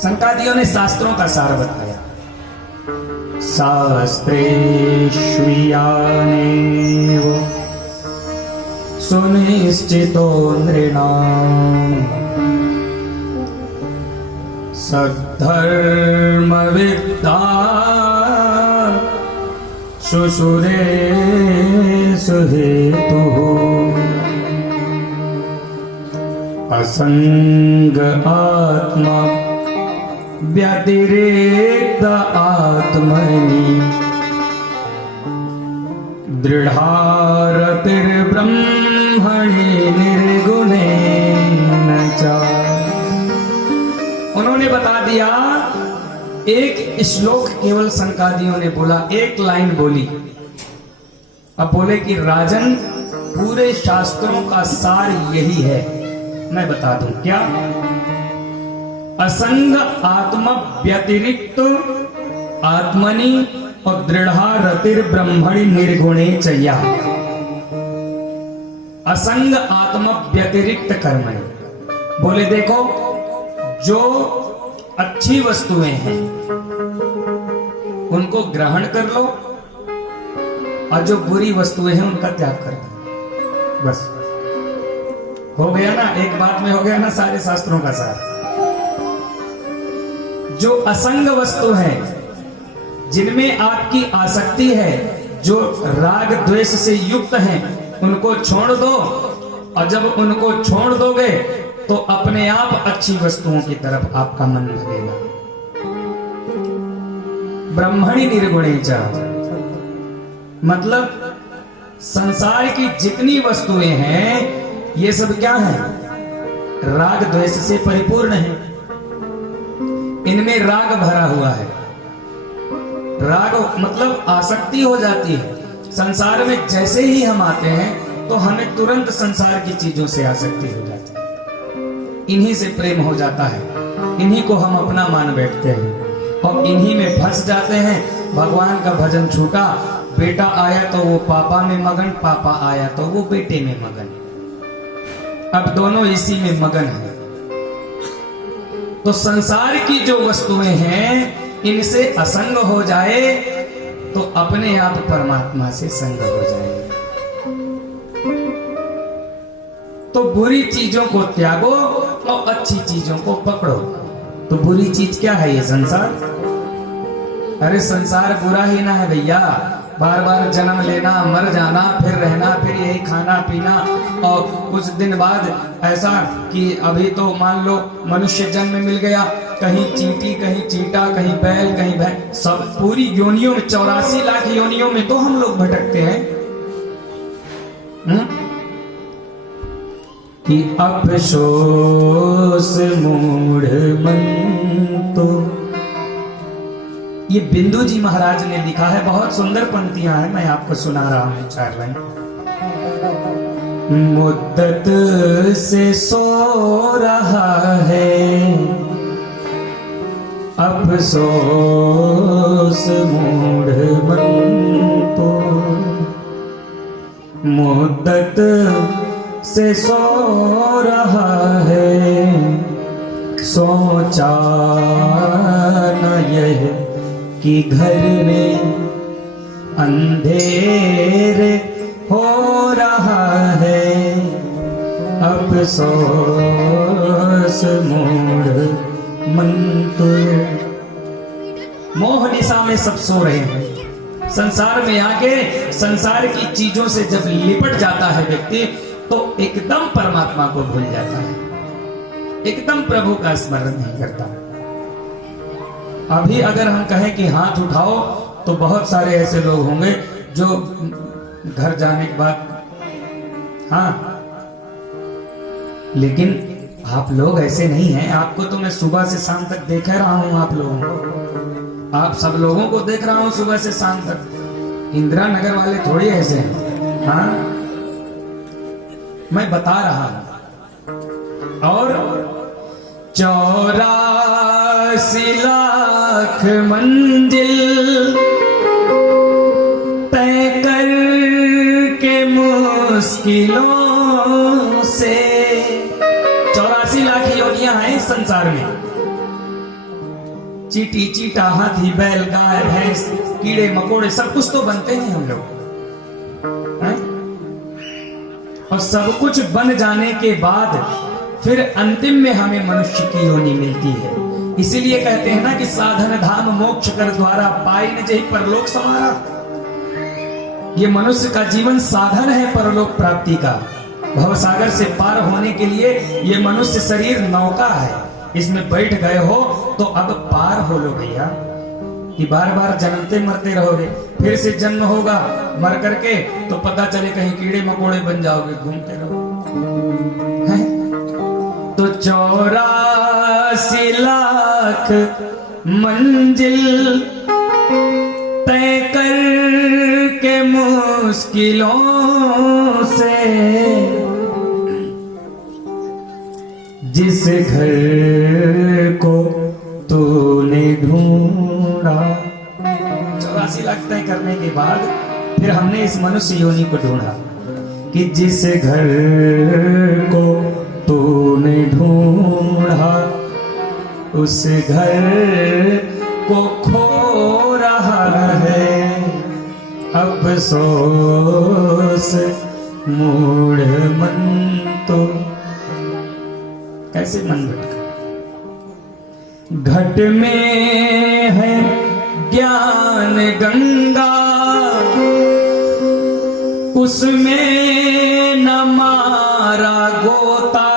संकादियों ने शास्त्रों का सार बताया। शास्त्रेष्वियानेव सुनिश्चितो नृणाम् सद्धर्मविद्धा शुशुरे सुहेतुः असंग आत्मा व्यतिरेक्त आत्मनि दृढ़ारतिर्ब्रह्मणि निर्गुणेन च। उन्होंने बता दिया, एक श्लोक केवल संकादियों ने बोला, एक लाइन बोली। अब बोले कि राजन पूरे शास्त्रों का सार यही है। मैं बता दूं क्या? असंग आत्मा व्यतिरिक्त आत्मनि और दृढ़ारतिर ब्रह्मणि निर्गुणे चया। असंग आत्मा व्यतिरिक्त कर्मणि। बोले देखो, जो अच्छी वस्तुएं हैं उनको ग्रहण कर लो और जो बुरी वस्तुएं हैं उनका त्याग कर दो। बस हो गया ना, एक बात में हो गया ना सारे शास्त्रों का सार। जो असंग वस्तु है, जिनमें आपकी आसक्ति है, जो राग द्वेष से युक्त हैं, उनको छोड़ दो। और जब उनको छोड़ दोगे तो अपने आप अच्छी वस्तुओं की तरफ आपका मन लगेगा। ब्रह्मणि निर्गुणे च, मतलब संसार की जितनी वस्तुएं हैं ये सब क्या है? राग द्वेष से परिपूर्ण है। इनमें राग भरा हुआ है। राग मतलब आसक्ति हो जाती है। संसार में जैसे ही हम आते हैं तो हमें तुरंत संसार की चीजों से आसक्ति हो जाती है। इन्हीं से प्रेम हो जाता है, इन्हीं को हम अपना मान बैठते हैं और इन्हीं में फंस जाते हैं। भगवान का भजन छूटा, बेटा आया तो वो पापा में मगन, पापा आया तो वो बेटे में मगन। अब दोनों इसी में मगन है। तो संसार की जो वस्तुएं हैं इनसे असंग हो जाए तो अपने आप परमात्मा से संग हो जाए। तो बुरी चीजों को त्यागो और अच्छी चीजों को पकड़ो। तो बुरी चीज क्या है? ये संसार। अरे संसार बुरा ही ना है भैया। बार बार जन्म लेना, मर जाना, फिर रहना, फिर यही खाना पीना, और कुछ दिन बाद ऐसा कि अभी तो मान लो मनुष्य जन्म मिल गया, कहीं चींटी, कहीं चींटा, कहीं बैल, कहीं भैंस, सब पूरी योनियों में 84 लाख योनियों में तो हम लोग भटकते हैं। कि अफसोस मूढ़ मन तो, ये बिंदु जी महाराज ने लिखा है। बहुत सुंदर पंक्तियां हैं, मैं आपको सुना रहा हूं 4 लाइन। मुद्दत से सो रहा है अफसोस मूढ़ मन तो, मुद्दत से सो रहा है सोचा न यह कि घर में अंधेरे हो रहा है अफसोस मूढ़ मन तो। मोह निशा में सब सो रहे हैं। संसार में आके संसार की चीजों से जब लिपट जाता है व्यक्ति तो एकदम परमात्मा को भूल जाता है, एकदम प्रभु का स्मरण नहीं करता। अभी अगर हम कहें कि हाथ उठाओ तो बहुत सारे ऐसे लोग होंगे जो घर जाने के बाद हाँ, लेकिन आप लोग ऐसे नहीं हैं। आपको तो मैं सुबह से शाम तक देख रहा हूं, आप लोगों को, आप सब लोगों को देख रहा हूं सुबह से शाम तक। इंदिरा नगर वाले थोड़ी ऐसे हैं। हाँ, मैं बता रहा हूं। और 84 लाख मंजिल तय करके मुश्किलों से, 84 लाख योनियां हैं इस संसार में। चींटी, चींटा, हाथी, बैल, गाय, भैंस, कीड़े मकोड़े सब कुछ तो बनते हैं हम लोग, हैं? और सब कुछ बन जाने के बाद फिर अंतिम में हमें मनुष्य की योनि मिलती है। इसीलिए कहते हैं ना कि साधन धाम मोक्ष कर द्वारा पाई न जही परलोक समारा। ये मनुष्य का जीवन साधन है परलोक प्राप्ति का। भवसागर से पार होने के लिए ये मनुष्य शरीर नौका है, इसमें बैठ गए हो तो अब पार हो लो भैया। कि बार बार जन्मते मरते रहोगे, फिर से जन्म होगा, मर करके तो पता चले कहीं कीड़े मकोड़े बन जाओगे, घूमते रहोगे। तो 84 लाख मंजिल तय कर के मुश्किलों से जिस घर को तूने ढूंढा। 84 लाख तय करने के बाद फिर हमने इस मनुष्य योनि को ढूंढा कि जिस घर को तूने ढूंढा उस घर को खो रहा है अफसोस मूढ़ मन। तो कैसे मन भटका? घट में है ज्ञान गंगा उसमें न मारा गोता।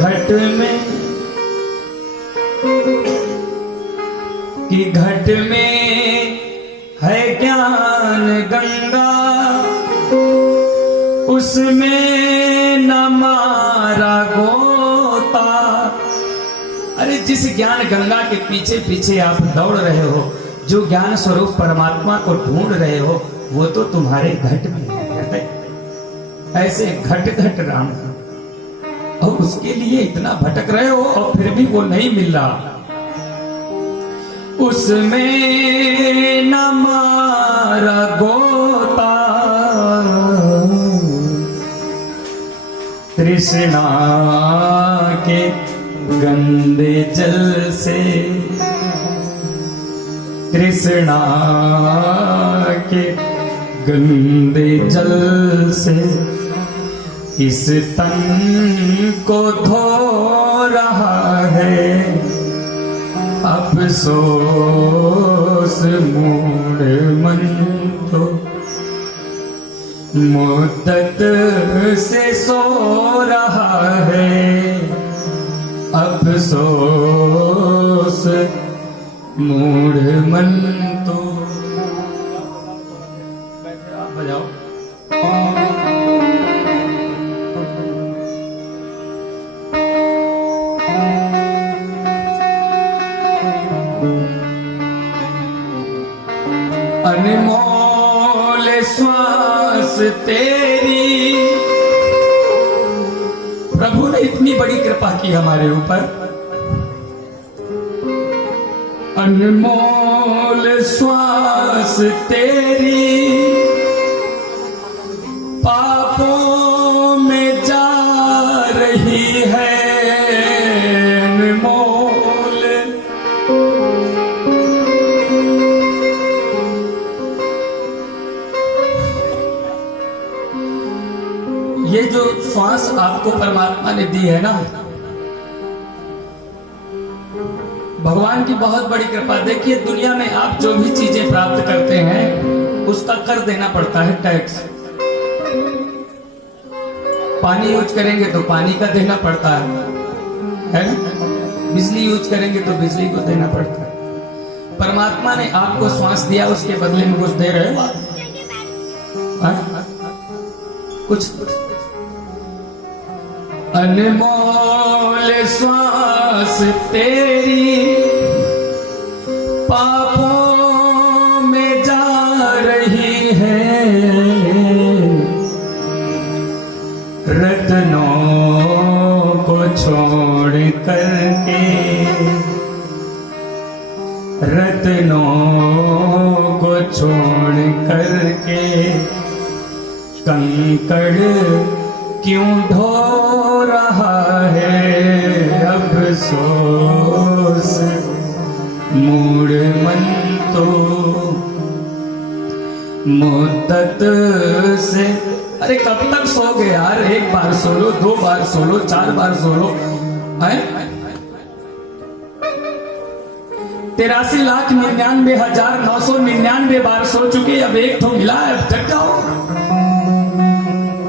घट में कि घट में है ज्ञान गंगा उसमें न मारा गोता। अरे जिस ज्ञान गंगा के पीछे पीछे आप दौड़ रहे हो, जो ज्ञान स्वरूप परमात्मा को ढूंढ रहे हो, वो तो तुम्हारे घट में है। ऐसे घट घट राम, और उसके लिए इतना भटक रहे हो और फिर भी वो नहीं मिल रहा। उसमें न मारा गोता तृष्णा के गंदे जल से, तृष्णा के गंदे जल से इस तन को धो रहा है अफसोस मूढ़ मन। तो मुद्दत से सो रहा है अफसोस मूढ़ मन। तो आप बजाओ। अनमोल श्वास तेरी, प्रभु ने इतनी बड़ी कृपा की हमारे ऊपर। अनमोल श्वास तेरी पापों में जा रही है अनमोल। ये जो श्वास आपको परमात्मा ने दी है ना, भगवान की बहुत बड़ी कृपा। देखिए दुनिया में आप जो भी चीजें प्राप्त करते हैं उसका कर देना पड़ता है टैक्स। पानी यूज करेंगे तो पानी का देना पड़ता है ना? बिजली यूज करेंगे तो बिजली को देना पड़ता है। परमात्मा ने आपको श्वास दिया, उसके बदले में कुछ दे रहे हो आप? कुछ अनमोल श्वास तेरी पापों में जा रही है रत्नों को छोड़ करके, रत्नों को छोड़ करके कंकड़ क्यों ढो रहा है अफसोस मूढ़ मन तो मुद्दत से। अरे कब तक सोओगे यार? एक बार सो लो, 2 बार सो लो, 4 बार सो लो। 83,99,999 बार सो चुके, अब एक तो मिला है, अब जग जाओ।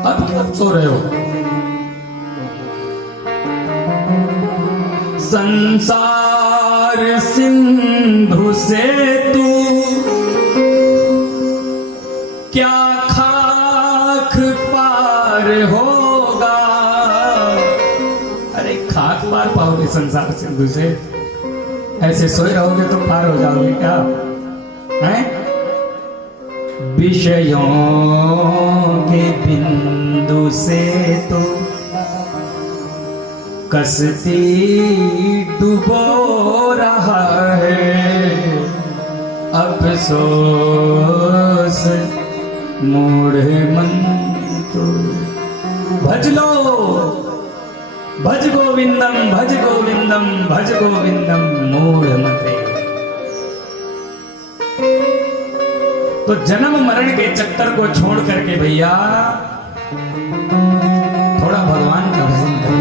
अब कब सो रहे हो? संसार सिंधु से तू क्या खाक पार होगा? अरे खाक पार पाओगे संसार सिंधु से? ऐसे सोए रहोगे तो पार हो जाओगे क्या? हैं? विषयों के बिंदु से तो कसती डुबो रहा है, अफसोस मूढ़ मन तो। भज लो, भज गोविंदम, भज गोविंदम, भज गोविंदम मूढ़ मते। तो जन्म मरण के चक्कर को छोड़ करके भैया थोड़ा भगवान का भजन करो।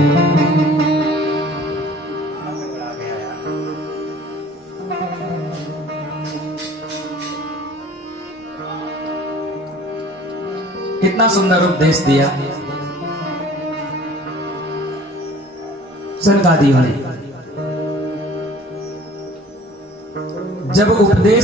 कितना सुंदर उपदेश दिया सनकादियों ने। जब उपदेश